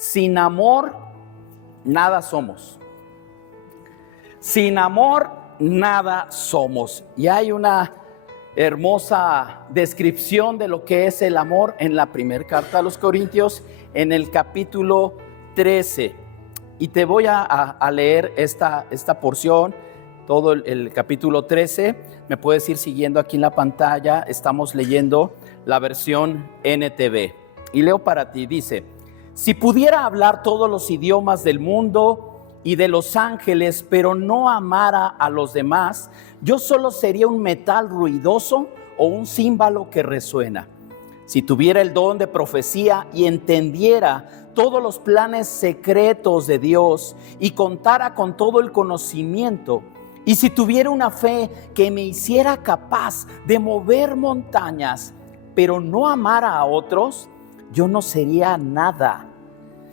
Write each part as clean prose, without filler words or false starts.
sin amor, nada somos. Sin amor, nada somos. Y hay una hermosa descripción de lo que es el amor en la primera carta a los Corintios, en el capítulo 13. Y te voy a leer esta porción, todo el capítulo 13. Me puedes ir siguiendo aquí en la pantalla. Estamos leyendo la versión NTV. Y leo para ti, dice: si pudiera hablar todos los idiomas del mundo y de los ángeles, pero no amara a los demás, yo solo sería un metal ruidoso o un címbalo que resuena. Si tuviera el don de profecía y entendiera todos los planes secretos de Dios y contara con todo el conocimiento, y si tuviera una fe que me hiciera capaz de mover montañas, pero no amara a otros, yo no sería nada.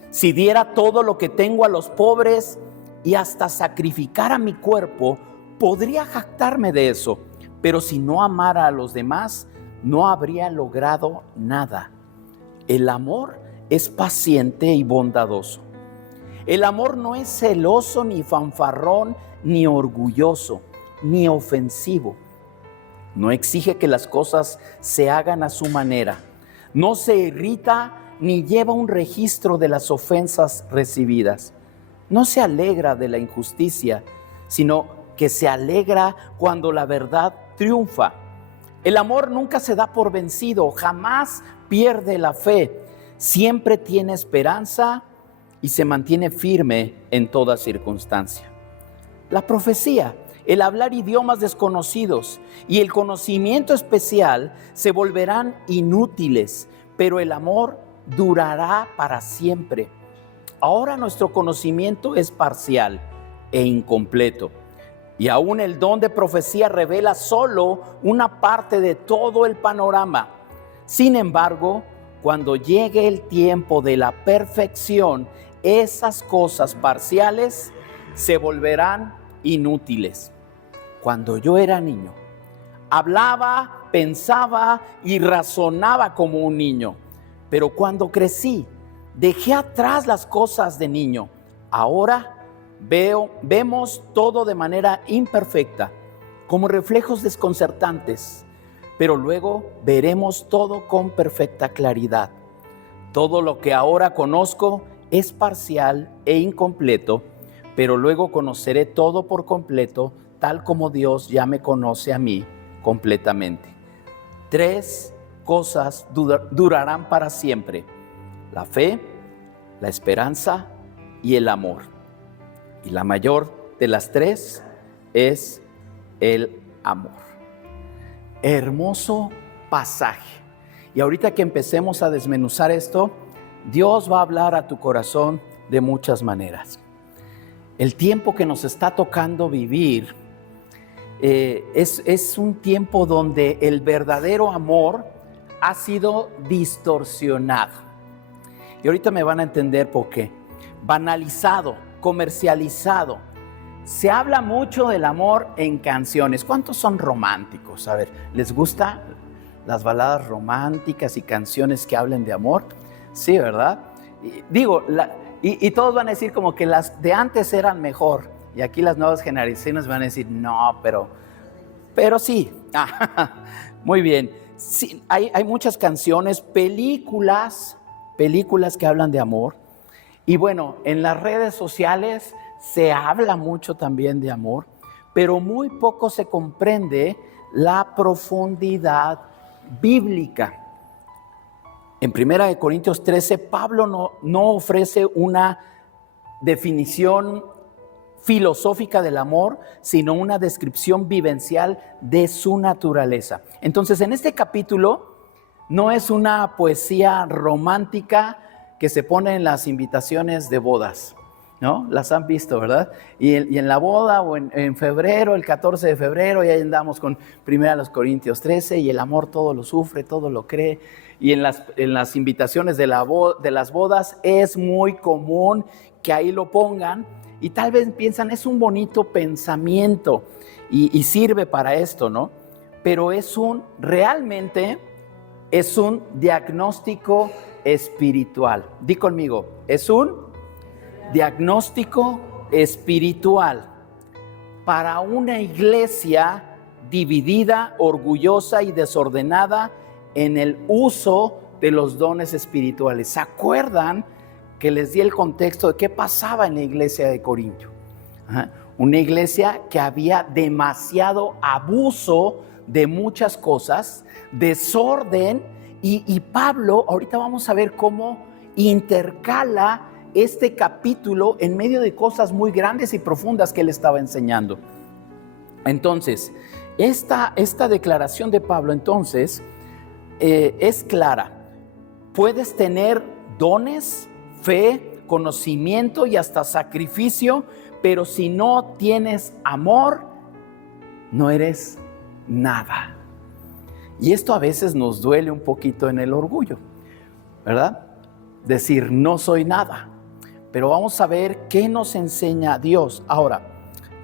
Si diera todo lo que tengo a los pobres y hasta sacrificara mi cuerpo, podría jactarme de eso. Pero si no amara a los demás, no habría logrado nada. El amor es paciente y bondadoso. El amor no es celoso, ni fanfarrón, ni orgulloso, ni ofensivo. No exige que las cosas se hagan a su manera. No se irrita ni lleva un registro de las ofensas recibidas. No se alegra de la injusticia, sino que se alegra cuando la verdad triunfa. El amor nunca se da por vencido, jamás pierde la fe, siempre tiene esperanza y se mantiene firme en toda circunstancia. La profecía, el hablar idiomas desconocidos y el conocimiento especial se volverán inútiles, pero el amor durará para siempre. Ahora nuestro conocimiento es parcial e incompleto, y aún el don de profecía revela solo una parte de todo el panorama. Sin embargo, cuando llegue el tiempo de la perfección, esas cosas parciales se volverán inútiles. Cuando yo era niño, hablaba, pensaba y razonaba como un niño. Pero cuando crecí, dejé atrás las cosas de niño. Ahora vemos todo de manera imperfecta, como reflejos desconcertantes. Pero luego veremos todo con perfecta claridad. Todo lo que ahora conozco es parcial e incompleto, pero luego conoceré todo por completo, tal como Dios ya me conoce a mí completamente. 3 cosas durarán para siempre: la fe, la esperanza y el amor. Y la mayor de las 3 es el amor. Hermoso pasaje. Y ahorita que empecemos a desmenuzar esto, Dios va a hablar a tu corazón de muchas maneras. El tiempo que nos está tocando vivir es un tiempo donde el verdadero amor ha sido distorsionado. Y ahorita me van a entender por qué. Banalizado, comercializado. Se habla mucho del amor en canciones. ¿Cuántos son románticos? A ver, ¿les gustan las baladas románticas y canciones que hablen de amor? Sí, ¿verdad? Y todos van a decir como que las de antes eran mejor. Y aquí las nuevas generaciones van a decir, no, pero sí. Muy bien. Sí, hay muchas canciones, películas que hablan de amor. Y bueno, en las redes sociales se habla mucho también de amor, pero muy poco se comprende la profundidad bíblica. En 1 Corintios 13, Pablo no ofrece una definición filosófica del amor, sino una descripción vivencial de su naturaleza. Entonces, en este capítulo no es una poesía romántica que se pone en las invitaciones de bodas, ¿no? Las han visto, ¿verdad? Y en la boda o en febrero, el 14 de febrero, y ahí andamos con 1 Corintios 13, y el amor todo lo sufre, todo lo cree. Y en las invitaciones de las bodas es muy común que ahí lo pongan, y tal vez piensan, es un bonito pensamiento, y sirve para esto, ¿no? Pero realmente es un diagnóstico espiritual. Di conmigo, es un diagnóstico espiritual para una iglesia dividida, orgullosa y desordenada en el uso de los dones espirituales. ¿Se acuerdan que les di el contexto de qué pasaba en la iglesia de Corinto? Una iglesia que había demasiado abuso de muchas cosas, desorden, y Pablo, ahorita vamos a ver cómo intercala este capítulo en medio de cosas muy grandes y profundas que él estaba enseñando. Entonces, esta declaración de Pablo entonces es clara. Puedes tener dones, fe, conocimiento y hasta sacrificio, pero si no tienes amor, no eres nada. Y esto a veces nos duele un poquito en el orgullo, ¿verdad? Decir, no soy nada. Pero vamos a ver qué nos enseña Dios. Ahora,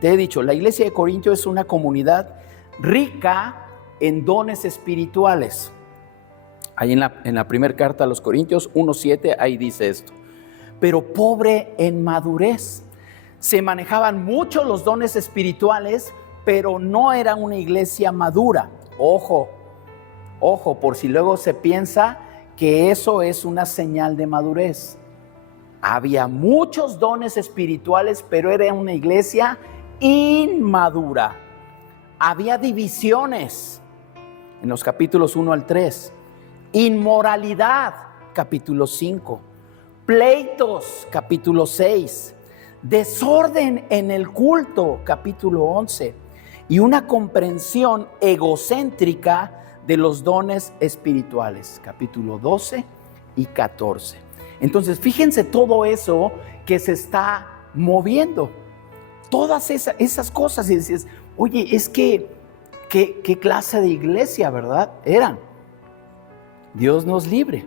te he dicho, la iglesia de Corinto es una comunidad rica en dones espirituales. Ahí en la primera carta a los Corintios 1:7, ahí dice esto. Pero pobre en madurez. Se manejaban mucho los dones espirituales, pero no era una iglesia madura. Ojo, por si luego se piensa que eso es una señal de madurez. Había muchos dones espirituales, pero era una iglesia inmadura. Había divisiones en los capítulos 1 al 3. Inmoralidad, capítulo 5. Pleitos, capítulo 6. Desorden en el culto, capítulo 11. Y una comprensión egocéntrica de los dones espirituales, capítulo 12 y 14. Entonces, fíjense todo eso que se está moviendo. Todas esas cosas. Y dices, oye, es que, ¿qué clase de iglesia, verdad? Eran. Dios nos libre.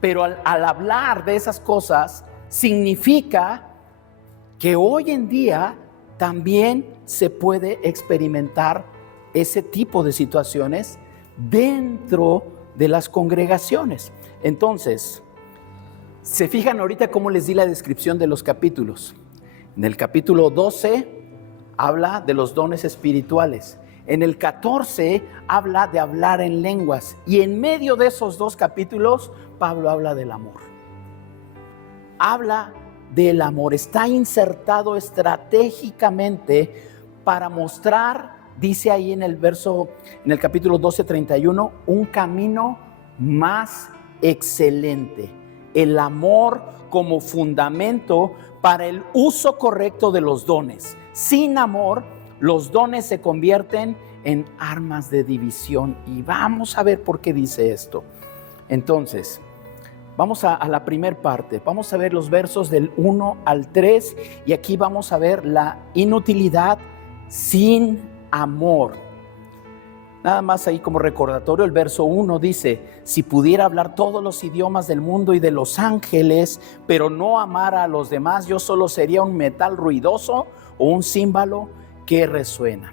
Pero al hablar de esas cosas, significa que hoy en día también se puede experimentar ese tipo de situaciones dentro de las congregaciones. Entonces, se fijan ahorita cómo les di la descripción de los capítulos. En el capítulo 12 habla de los dones espirituales. En el 14 habla de hablar en lenguas. Y en medio de esos dos capítulos, Pablo habla del amor. Habla del amor. Está insertado estratégicamente para mostrar, dice ahí en el capítulo 12:31, un camino más excelente. El amor como fundamento para el uso correcto de los dones. Sin amor, los dones se convierten en armas de división. Y vamos a ver por qué dice esto. Entonces, vamos a la primera parte. Vamos a ver los versos del 1 al 3. Y aquí vamos a ver la inutilidad sin amor. Nada más ahí como recordatorio, el verso 1 dice: si pudiera hablar todos los idiomas del mundo y de los ángeles, pero no amara a los demás, yo solo sería un metal ruidoso o un címbalo que resuena.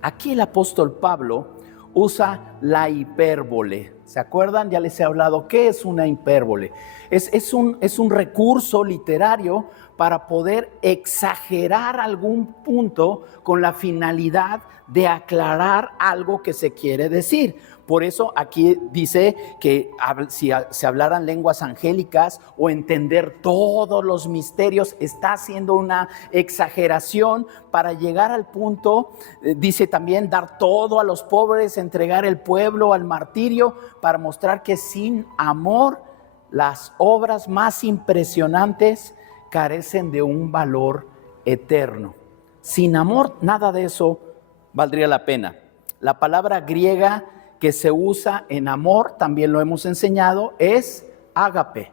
Aquí el apóstol Pablo usa la hipérbole. ¿Se acuerdan? Ya les he hablado. ¿Qué es una hipérbole? Es un recurso literario para poder exagerar algún punto con la finalidad de aclarar algo que se quiere decir. Por eso aquí dice que si se hablaran lenguas angélicas o entender todos los misterios, está haciendo una exageración para llegar al punto. Dice también dar todo a los pobres, entregar el pueblo al martirio, para mostrar que sin amor las obras más impresionantes carecen de un valor eterno. Sin amor, nada de eso valdría la pena. La palabra griega que se usa en amor, también lo hemos enseñado, es ágape.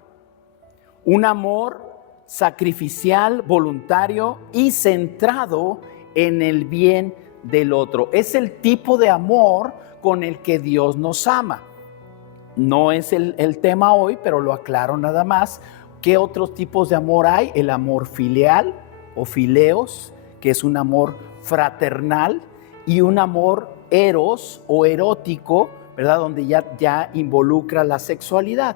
Un amor sacrificial, voluntario y centrado en el bien del otro. Es el tipo de amor con el que Dios nos ama. No es el tema hoy, pero lo aclaro nada más. ¿Qué otros tipos de amor hay? El amor filial o fileos, que es un amor fraternal, y un amor eros o erótico, ¿verdad? Donde ya involucra la sexualidad.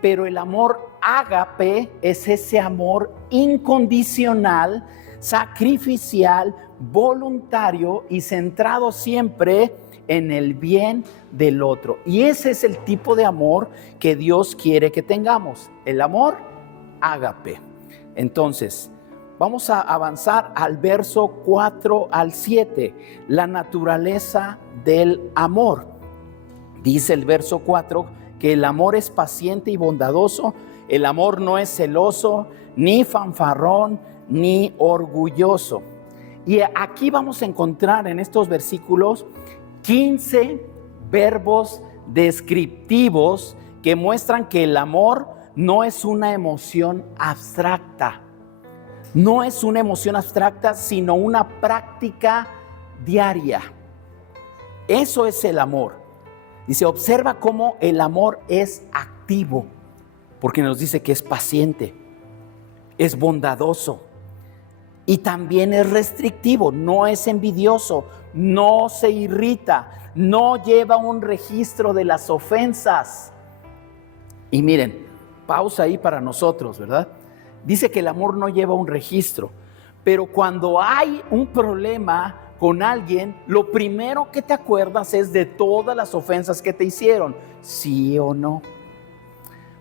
Pero el amor ágape es ese amor incondicional, sacrificial, voluntario y centrado siempre en el bien del otro. Y ese es el tipo de amor que Dios quiere que tengamos, el amor ágape. Entonces, vamos a avanzar al verso 4 al 7, la naturaleza del amor. Dice el verso 4 que el amor es paciente y bondadoso, el amor no es celoso, ni fanfarrón, ni orgulloso. Y aquí vamos a encontrar en estos versículos 15 verbos descriptivos que muestran que el amor no es una emoción abstracta. No es una emoción abstracta, sino una práctica diaria. Eso es el amor. Dice, observa cómo el amor es activo, porque nos dice que es paciente, es bondadoso y también es restrictivo, no es envidioso, no se irrita, no lleva un registro de las ofensas. Y miren, pausa ahí para nosotros, ¿verdad? Dice que el amor no lleva un registro, pero cuando hay un problema con alguien, lo primero que te acuerdas es de todas las ofensas que te hicieron, ¿sí o no?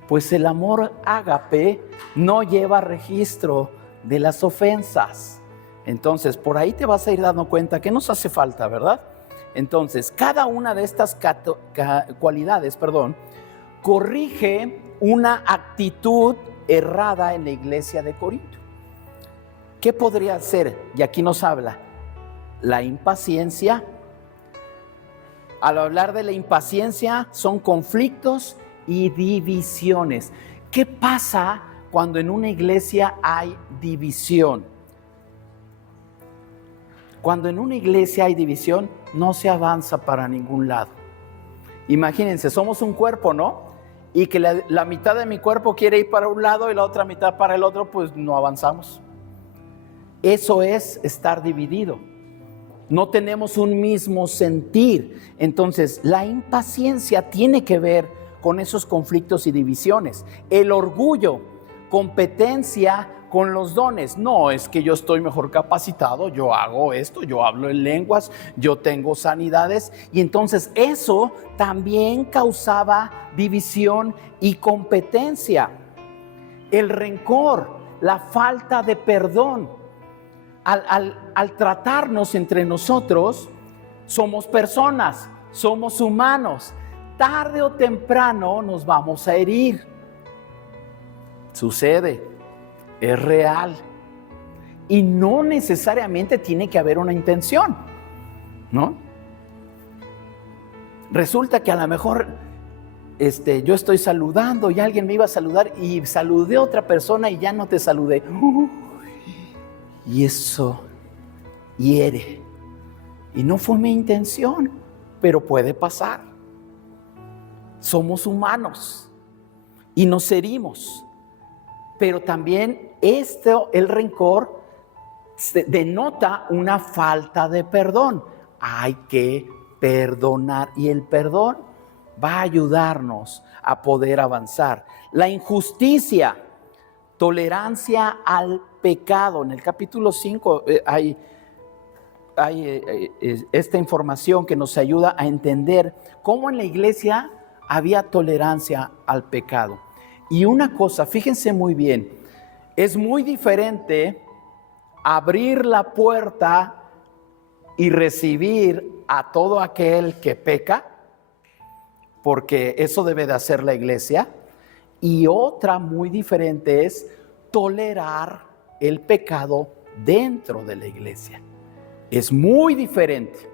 Pues el amor ágape no lleva registro de las ofensas. Entonces, por ahí te vas a ir dando cuenta que nos hace falta, ¿verdad? Entonces, cada una de estas cualidades, corrige una actitud errada en la iglesia de Corinto. ¿Qué podría ser? Y aquí nos habla la impaciencia. Al hablar de la impaciencia, son conflictos y divisiones. ¿Qué pasa cuando en una iglesia hay división? Cuando en una iglesia hay división, no se avanza para ningún lado. Imagínense, somos un cuerpo, ¿no? Y que la mitad de mi cuerpo quiere ir para un lado y la otra mitad para el otro, pues no avanzamos. Eso es estar dividido. No tenemos un mismo sentir. Entonces, la impaciencia tiene que ver con esos conflictos y divisiones. El orgullo, competencia con los dones. No, es que yo estoy mejor capacitado, yo hago esto, yo hablo en lenguas, yo tengo sanidades. Y entonces eso también causaba división y competencia. El rencor, la falta de perdón. Al tratarnos entre nosotros, somos personas, somos humanos. Tarde o temprano nos vamos a herir. Sucede, es real. Y no necesariamente tiene que haber una intención, ¿no? Resulta que a lo mejor yo estoy saludando y alguien me iba a saludar y saludé a otra persona y ya no te saludé. Y eso hiere. Y no fue mi intención, pero puede pasar. Somos humanos y nos herimos. Pero también el rencor denota una falta de perdón. Hay que perdonar y el perdón va a ayudarnos a poder avanzar. La injusticia, tolerancia al pecado. En el capítulo 5 hay esta información que nos ayuda a entender cómo en la iglesia había tolerancia al pecado. Y una cosa, fíjense muy bien, es muy diferente abrir la puerta y recibir a todo aquel que peca, porque eso debe de hacer la iglesia, y otra muy diferente es tolerar el pecado dentro de la iglesia. Es muy diferente,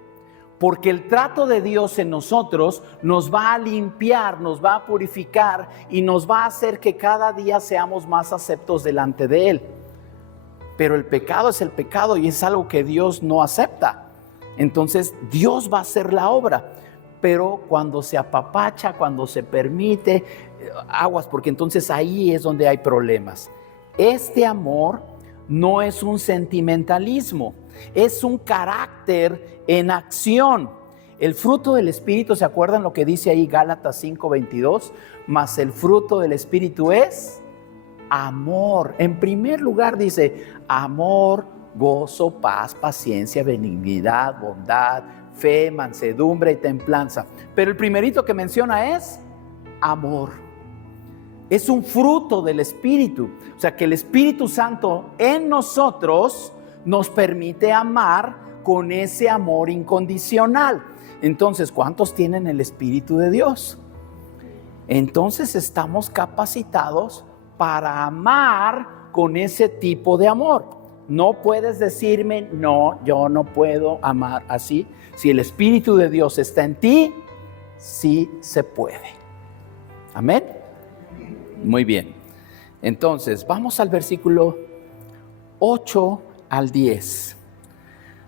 porque el trato de Dios en nosotros nos va a limpiar, nos va a purificar y nos va a hacer que cada día seamos más aceptos delante de Él. Pero el pecado es el pecado y es algo que Dios no acepta. Entonces Dios va a hacer la obra, pero cuando se apapacha, cuando se permite, aguas, porque entonces ahí es donde hay problemas. Este amor no es un sentimentalismo, es un carácter en acción. El fruto del Espíritu, ¿se acuerdan lo que dice ahí Gálatas 5:22? Mas el fruto del Espíritu es amor. En primer lugar dice amor, gozo, paz, paciencia, benignidad, bondad, fe, mansedumbre y templanza. Pero el primerito que menciona es amor. Es un fruto del Espíritu. O sea que el Espíritu Santo en nosotros nos permite amar con ese amor incondicional. Entonces, ¿cuántos tienen el Espíritu de Dios? Entonces estamos capacitados para amar con ese tipo de amor. No puedes decirme, no, yo no puedo amar así. Si el Espíritu de Dios está en ti, sí se puede. Amén. Muy bien. Entonces, vamos al versículo 8 al 10.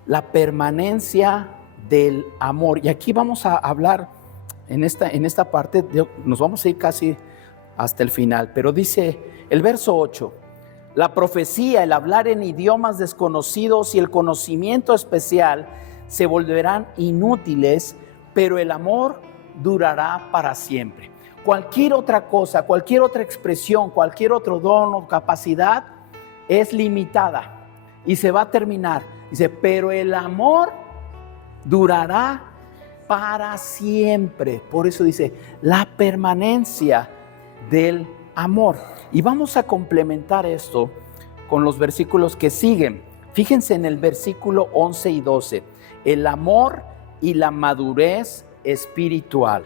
La permanencia del amor. Y aquí vamos a hablar en esta parte, nos vamos a ir casi hasta el final, pero dice el verso 8, la profecía, el hablar en idiomas desconocidos y el conocimiento especial se volverán inútiles, pero el amor durará para siempre. Cualquier otra cosa, cualquier otra expresión, cualquier otro don o capacidad es limitada y se va a terminar. Dice, pero el amor durará para siempre. Por eso dice, la permanencia del amor. Y vamos a complementar esto con los versículos que siguen. Fíjense en el versículo 11 y 12. El amor y la madurez espiritual.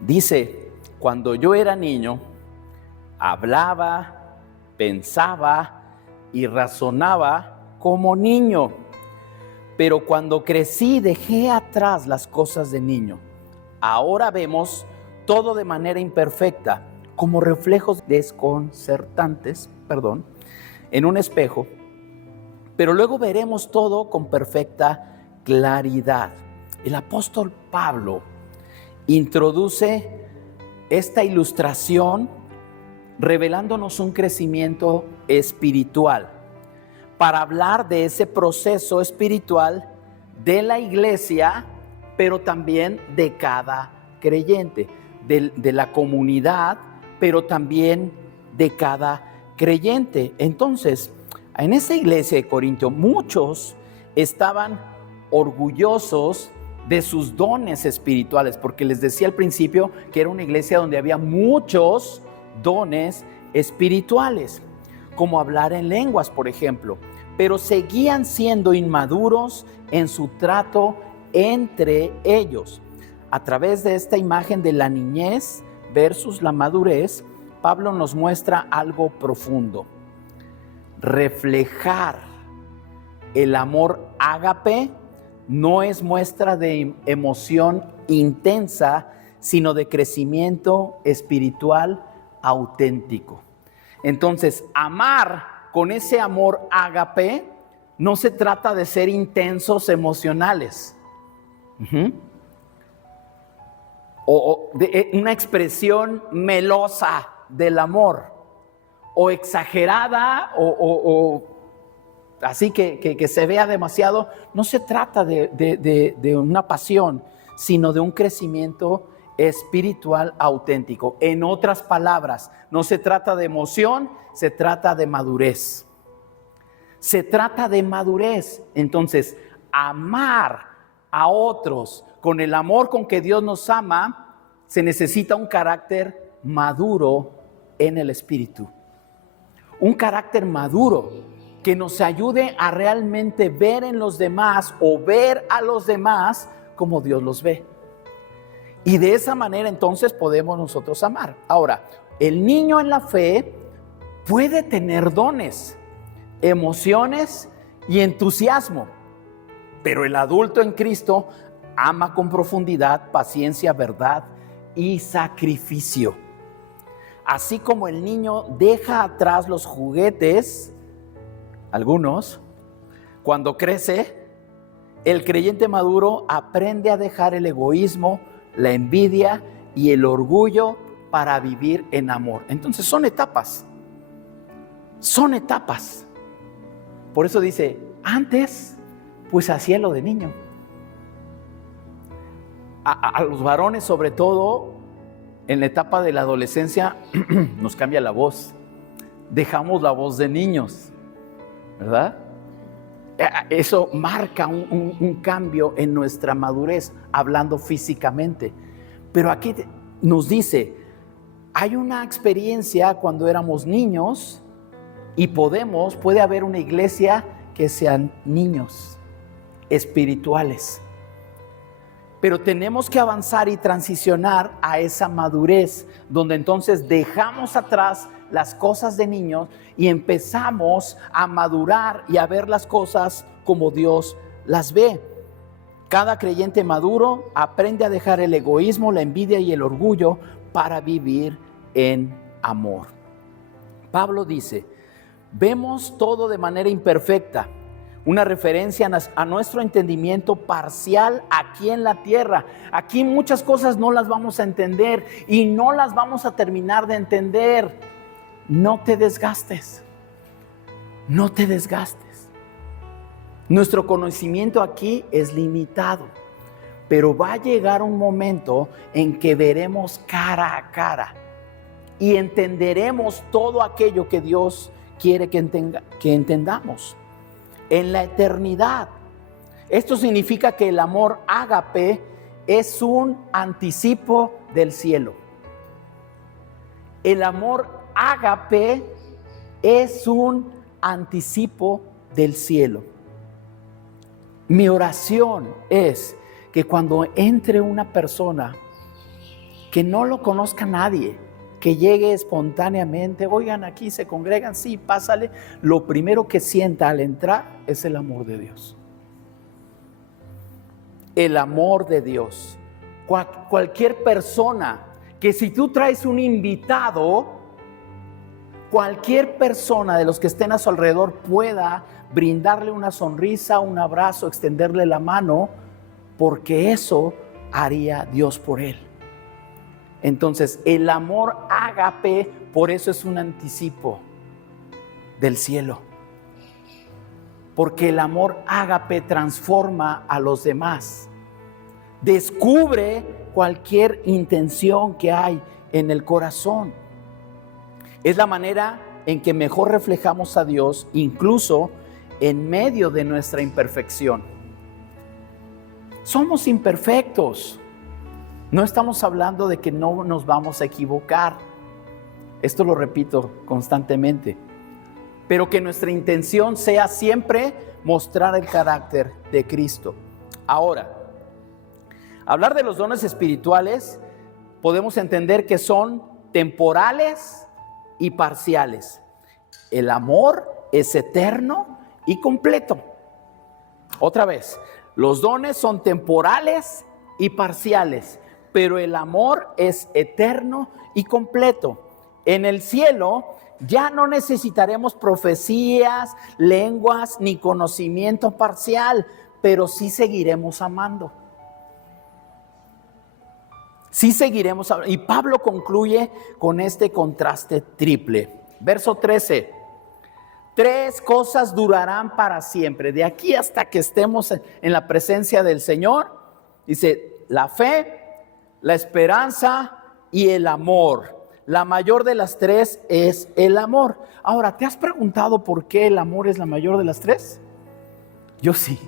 Dice, cuando yo era niño, hablaba, pensaba y razonaba como niño, pero cuando crecí dejé atrás las cosas de niño. Ahora vemos todo de manera imperfecta, como reflejos desconcertantes, en un espejo, pero luego veremos todo con perfecta claridad. El apóstol Pablo introduce esta ilustración revelándonos un crecimiento espiritual para hablar de ese proceso espiritual de la iglesia, pero también de cada creyente, de la comunidad, pero también de cada creyente. Entonces, en esa iglesia de Corinto, muchos estaban orgullosos de sus dones espirituales, porque les decía al principio que era una iglesia donde había muchos dones espirituales, como hablar en lenguas, por ejemplo, pero seguían siendo inmaduros en su trato entre ellos. A través de esta imagen de la niñez versus la madurez, Pablo nos muestra algo profundo. Reflejar el amor ágape no es muestra de emoción intensa, sino de crecimiento espiritual auténtico. Entonces, amar con ese amor ágape no se trata de ser intensos emocionales. O de una expresión melosa del amor, o exagerada, o así que se vea demasiado. No se trata de una pasión, sino de un crecimiento espiritual auténtico. En otras palabras, no se trata de emoción, se trata de madurez. Se trata de madurez. Entonces, amar a otros con el amor con que Dios nos ama, se necesita un carácter maduro en el espíritu. Un carácter maduro que nos ayude a realmente ver en los demás o ver a los demás como Dios los ve. Y de esa manera entonces podemos nosotros amar. Ahora, el niño en la fe puede tener dones, emociones y entusiasmo, pero el adulto en Cristo ama con profundidad, paciencia, verdad y sacrificio. Así como el niño deja atrás los juguetes, algunos, cuando crece, el creyente maduro aprende a dejar el egoísmo, la envidia y el orgullo para vivir en amor. Entonces son etapas. Por eso dice, Antes, pues hacía lo de niño. A los varones, sobre todo, en la etapa de la adolescencia, nos cambia la voz. Dejamos la voz de niños, ¿verdad? Eso marca un cambio en nuestra madurez, hablando físicamente. Pero aquí nos dice, hay una experiencia cuando éramos niños y puede haber una iglesia que sean niños espirituales. Pero tenemos que avanzar y transicionar a esa madurez, donde entonces dejamos atrás las cosas de niños y empezamos a madurar y a ver las cosas como Dios las ve. Cada creyente maduro aprende a dejar el egoísmo, la envidia y el orgullo para vivir en amor. Pablo dice, vemos todo de manera imperfecta, una referencia a nuestro entendimiento parcial aquí en la tierra. Aquí muchas cosas no las vamos a entender y no las vamos a terminar de entender. No te desgastes. No te desgastes. Nuestro conocimiento aquí es limitado, pero va a llegar un momento en que veremos cara a cara y entenderemos todo aquello que Dios quiere que entendamos. En la eternidad. Esto significa que el amor ágape es un anticipo del cielo. El amor ágape es un anticipo del cielo. Mi oración es que cuando entre una persona que no lo conozca nadie, que llegue espontáneamente, oigan, aquí se congregan, sí, pásale, lo primero que sienta al entrar es el amor de Dios. El amor de Dios. Cualquier persona, que si tú traes un invitado, cualquier persona de los que estén a su alrededor pueda brindarle una sonrisa, un abrazo, extenderle la mano, porque eso haría Dios por él. Entonces, el amor ágape, por eso es un anticipo del cielo. Porque el amor ágape transforma a los demás. Descubre cualquier intención que hay en el corazón. Es la manera en que mejor reflejamos a Dios, incluso en medio de nuestra imperfección. Somos imperfectos. No estamos hablando de que no nos vamos a equivocar. Esto lo repito constantemente. Pero que nuestra intención sea siempre mostrar el carácter de Cristo. Ahora, hablar de los dones espirituales, podemos entender que son temporales y parciales. El amor es eterno y completo. Otra vez, los dones son temporales y parciales, pero el amor es eterno y completo. En el cielo ya no necesitaremos profecías, lenguas ni conocimiento parcial, pero sí seguiremos amando. Sí seguiremos amando. Y Pablo concluye con este contraste triple. Verso 13. 3 cosas durarán para siempre. De aquí hasta que estemos en la presencia del Señor. Dice, la fe, la esperanza y el amor. La mayor de las 3 es el amor. Ahora, ¿te has preguntado por qué el amor es la mayor de las 3? Yo sí.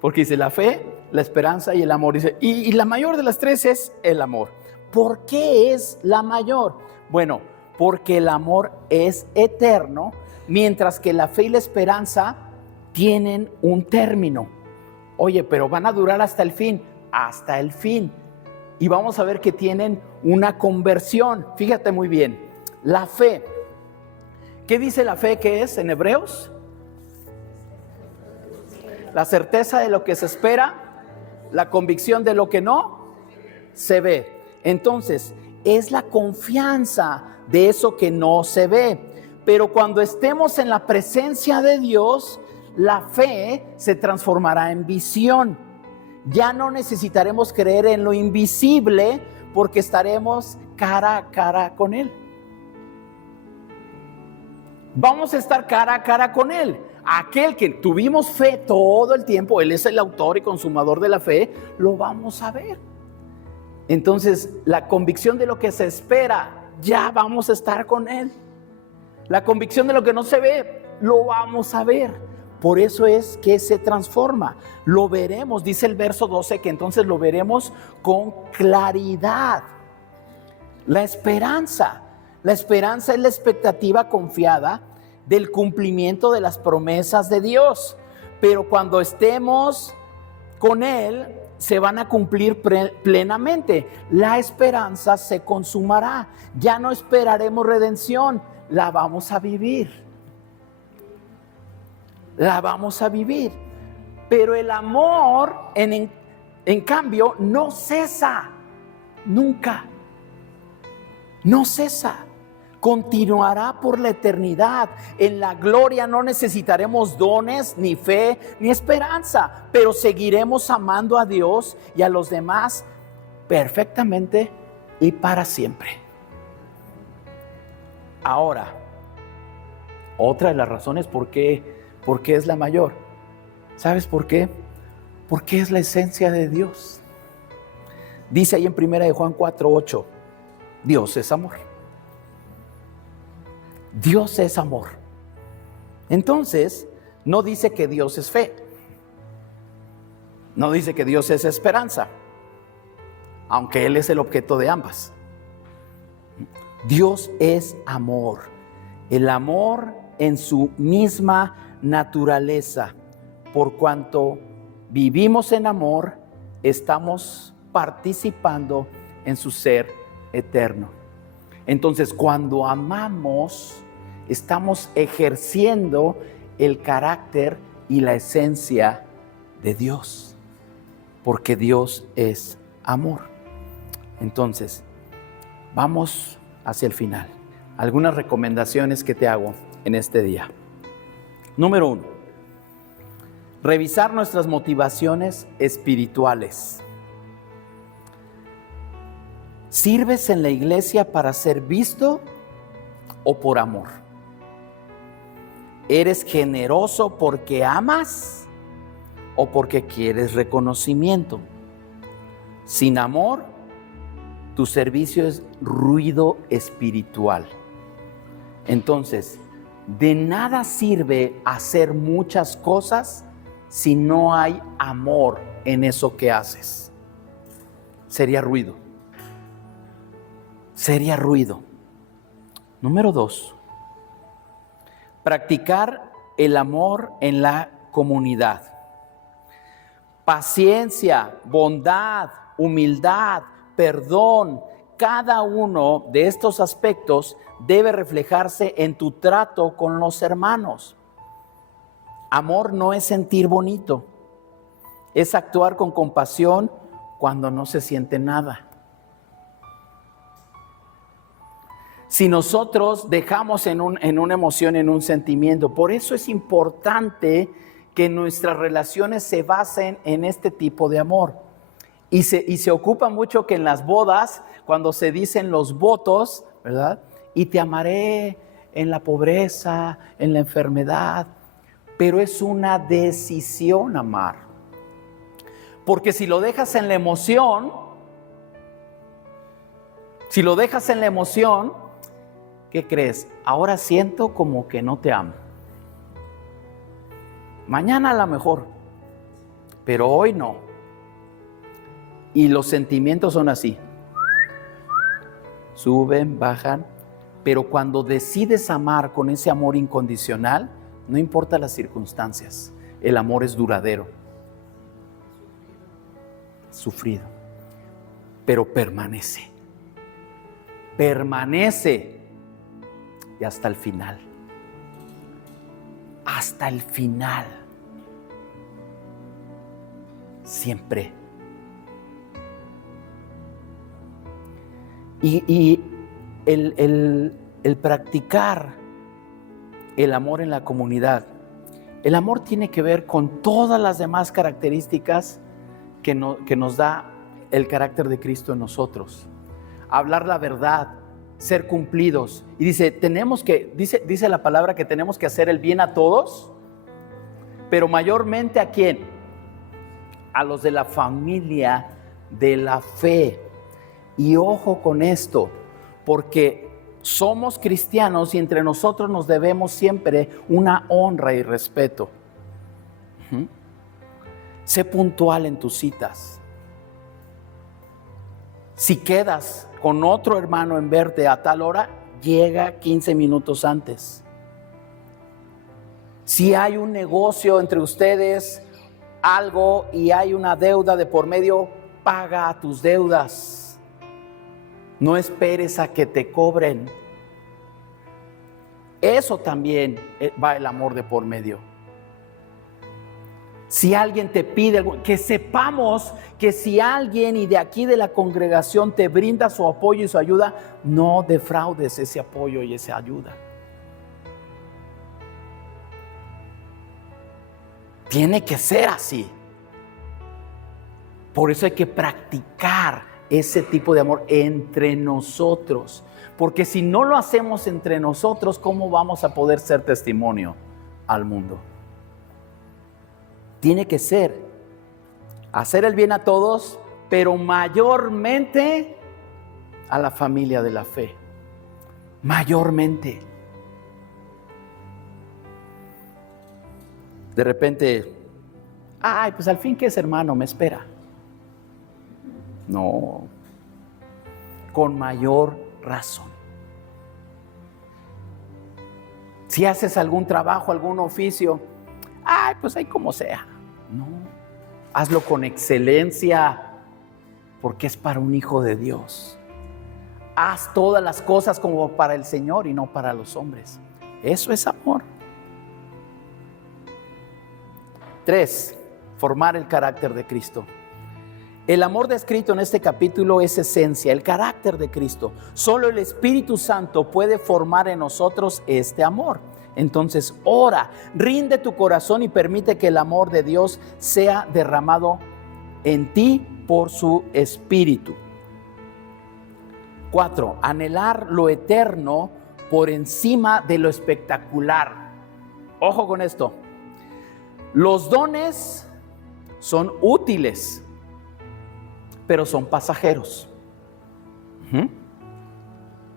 Porque dice la fe, la esperanza y el amor. Dice, y la mayor de las 3 es el amor. ¿Por qué es la mayor? Bueno, porque el amor es eterno, mientras que la fe y la esperanza tienen un término. Oye, pero van a durar hasta el fin. Hasta el fin. Y vamos a ver que tienen una conversión. Fíjate muy bien. La fe. ¿Qué dice la fe que es en Hebreos? La certeza de lo que se espera, la convicción de lo que no se ve. Entonces, es la confianza de eso que no se ve. Pero cuando estemos en la presencia de Dios, la fe se transformará en visión. Ya no necesitaremos creer en lo invisible porque estaremos cara a cara con Él. Vamos a estar cara a cara con Él. aquel que tuvimos fe todo el tiempo, Él es el autor y consumador de la fe, lo vamos a ver. Entonces, la convicción de lo que se espera, ya vamos a estar con Él. La convicción de lo que no se ve, lo vamos a ver. Por eso es que se transforma. Lo veremos, dice el verso 12, que entonces lo veremos con claridad. La esperanza es la expectativa confiada del cumplimiento de las promesas de Dios. Pero cuando estemos con Él, se van a cumplir plenamente. La esperanza se consumará. Ya no esperaremos redención, la vamos a vivir. La vamos a vivir. Pero el amor, en cambio, no cesa. Nunca. No cesa. Continuará por la eternidad. En la gloria no necesitaremos dones, ni fe, ni esperanza, pero seguiremos amando a Dios y a los demás perfectamente y para siempre. Ahora, otra de las razones por qué es la mayor. ¿Sabes por qué? Porque es la esencia de Dios. Dice ahí en 1 Juan 4:8, Dios es amor. Dios es amor. Entonces, no dice que Dios es fe. No dice que Dios es esperanza, aunque Él es el objeto de ambas. Dios es amor. El amor en su misma naturaleza. Por cuanto vivimos en amor, estamos participando en su ser eterno. Entonces, cuando amamos, estamos ejerciendo el carácter y la esencia de Dios, porque Dios es amor. Entonces, vamos hacia el final. Algunas recomendaciones que te hago en este día. Número 1, revisar nuestras motivaciones espirituales. ¿Sirves en la iglesia para ser visto o por amor? ¿Eres generoso porque amas o porque quieres reconocimiento? Sin amor, tu servicio es ruido espiritual. Entonces, de nada sirve hacer muchas cosas si no hay amor en eso que haces. Sería ruido. Sería ruido. Número 2, practicar el amor en la comunidad. Paciencia, bondad, humildad, perdón, cada uno de estos aspectos debe reflejarse en tu trato con los hermanos. Amor no es sentir bonito, es actuar con compasión cuando no se siente nada. Si nosotros dejamos en una emoción, en un sentimiento, por eso es importante que nuestras relaciones se basen en este tipo de amor. Y se ocupa mucho que en las bodas, cuando se dicen los votos, ¿verdad? Y te amaré en la pobreza, en la enfermedad, pero es una decisión amar. Porque si lo dejas en la emoción, ¿qué crees? Ahora siento como que no te amo. Mañana a lo mejor, pero hoy no. Y los sentimientos son así. Suben, bajan. Pero cuando decides amar con ese amor incondicional, no importa las circunstancias, el amor es duradero. Sufrido. Pero permanece. Permanece. Y hasta el final. Hasta el final. Siempre. Y el practicar el amor en la comunidad. El amor tiene que ver con todas las demás características que nos da el carácter de Cristo en nosotros. Hablar la verdad, ser cumplidos. Y dice la palabra que tenemos que hacer el bien a todos, pero mayormente ¿a quién? A los de la familia de la fe. Y ojo con esto, porque somos cristianos y entre nosotros nos debemos siempre una honra y respeto. Sé puntual en tus citas. Si quedas con otro hermano en verte a tal hora, llega 15 minutos antes. Si hay un negocio entre ustedes, algo, y hay una deuda de por medio, paga tus deudas. No esperes a que te cobren. Eso también va el amor de por medio. Si alguien te pide algo, que sepamos que si alguien y de aquí de la congregación te brinda su apoyo y su ayuda, no defraudes ese apoyo y esa ayuda. Tiene que ser así. Por eso hay que practicar ese tipo de amor entre nosotros. Porque si no lo hacemos entre nosotros, ¿cómo vamos a poder ser testimonio al mundo? Tiene que ser hacer el bien a todos, pero mayormente a la familia de la fe. Mayormente. De repente, pues al fin que ese hermano me espera. No, con mayor razón. Si haces algún trabajo, algún oficio, pues ahí como sea. No, hazlo con excelencia, porque es para un hijo de Dios. Haz todas las cosas como para el Señor y no para los hombres. Eso es amor. 3, formar el carácter de Cristo. El amor descrito en este capítulo es esencia, el carácter de Cristo. Solo el Espíritu Santo puede formar en nosotros este amor. Entonces, ora, rinde tu corazón y permite que el amor de Dios sea derramado en ti por su Espíritu. 4, anhelar lo eterno por encima de lo espectacular. Ojo con esto. Los dones son útiles, pero son pasajeros.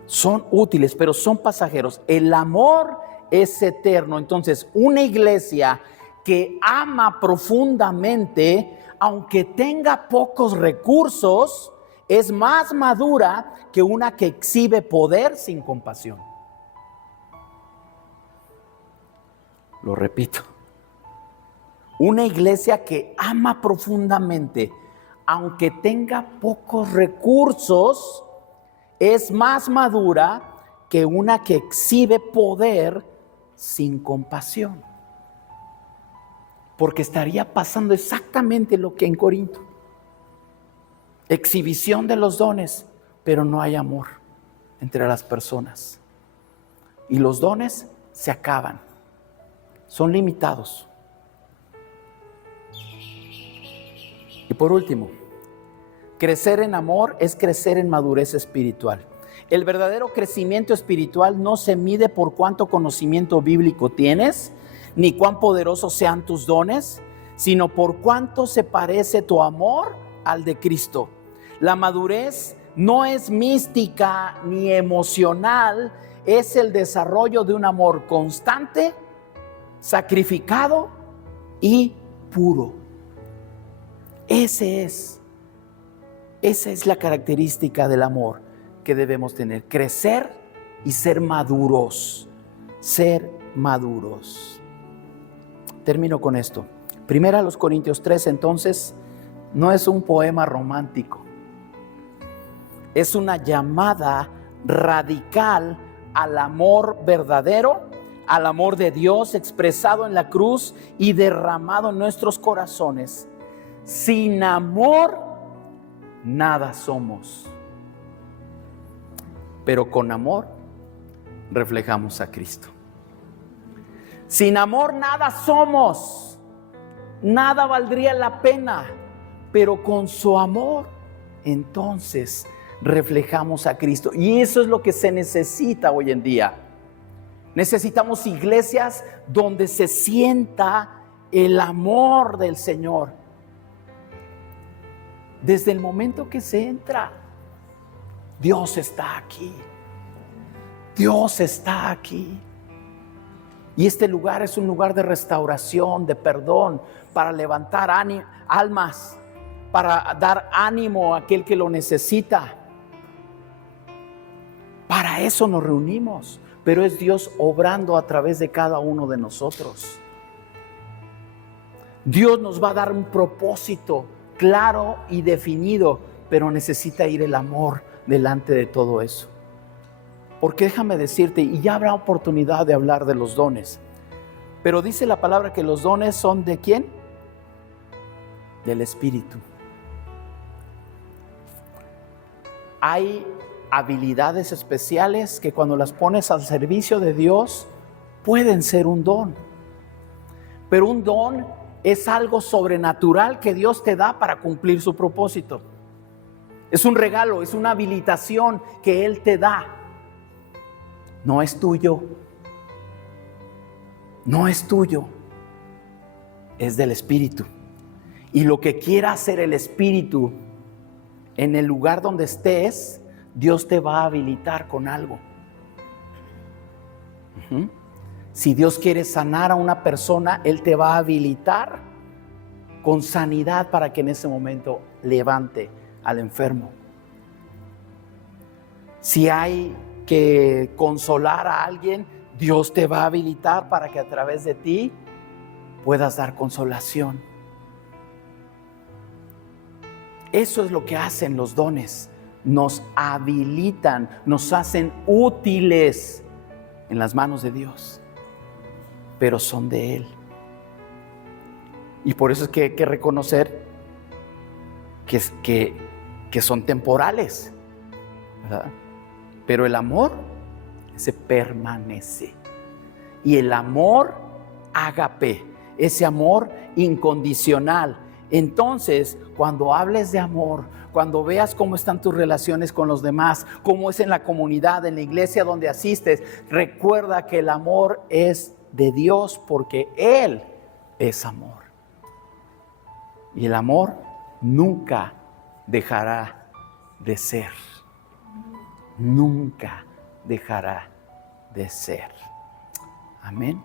Son útiles, pero son pasajeros. El amor es eterno. Entonces, una iglesia que ama profundamente, aunque tenga pocos recursos, es más madura que una que exhibe poder sin compasión. Lo repito. Una iglesia que ama profundamente, aunque tenga pocos recursos, es más madura que una que exhibe poder sin compasión. Porque estaría pasando exactamente lo que en Corinto. Exhibición de los dones, pero no hay amor entre las personas. Y los dones se acaban, son limitados. Y por último, crecer en amor es crecer en madurez espiritual. El verdadero crecimiento espiritual no se mide por cuánto conocimiento bíblico tienes, ni cuán poderosos sean tus dones, sino por cuánto se parece tu amor al de Cristo. La madurez no es mística ni emocional, es el desarrollo de un amor constante, sacrificado y puro. Esa es la característica del amor que debemos tener. Crecer y ser maduros. Ser maduros. Termino con esto. Primera a los Corintios 3, entonces, no es un poema romántico. Es una llamada radical al amor verdadero, al amor de Dios expresado en la cruz y derramado en nuestros corazones. Sin amor, nada somos. Pero con amor, reflejamos a Cristo. Sin amor, nada somos. Nada valdría la pena. Pero con su amor, entonces, reflejamos a Cristo. Y eso es lo que se necesita hoy en día. Necesitamos iglesias donde se sienta el amor del Señor. Desde el momento que se entra, Dios está aquí. Dios está aquí. Y este lugar es un lugar de restauración, de perdón, para levantar almas, para dar ánimo a aquel que lo necesita. Para eso nos reunimos, pero es Dios obrando a través de cada uno de nosotros. Dios nos va a dar un propósito claro y definido, pero necesita ir el amor delante de todo eso. Porque déjame decirte, y ya habrá oportunidad de hablar de los dones, pero dice la palabra que los dones son ¿de quién? Del Espíritu. Hay habilidades especiales que cuando las pones al servicio de Dios pueden ser un don. Pero un don es algo sobrenatural que Dios te da para cumplir su propósito. Es un regalo, es una habilitación que Él te da. No es tuyo. No es tuyo. Es del Espíritu. Y lo que quiera hacer el Espíritu en el lugar donde estés, Dios te va a habilitar con algo. Si Dios quiere sanar a una persona, Él te va a habilitar con sanidad para que en ese momento levante al enfermo. Si hay que consolar a alguien, Dios te va a habilitar para que a través de ti puedas dar consolación. Eso es lo que hacen los dones. Nos habilitan, nos hacen útiles en las manos de Dios, pero son de Él. Y por eso es que hay que reconocer que son temporales, ¿verdad? Pero el amor ese permanece. Y el amor ágape, ese amor incondicional. Entonces, cuando hables de amor, cuando veas cómo están tus relaciones con los demás, cómo es en la comunidad, en la iglesia donde asistes, recuerda que el amor es de Dios porque Él es amor. Y el amor nunca dejará de ser. Nunca dejará de ser. Amén.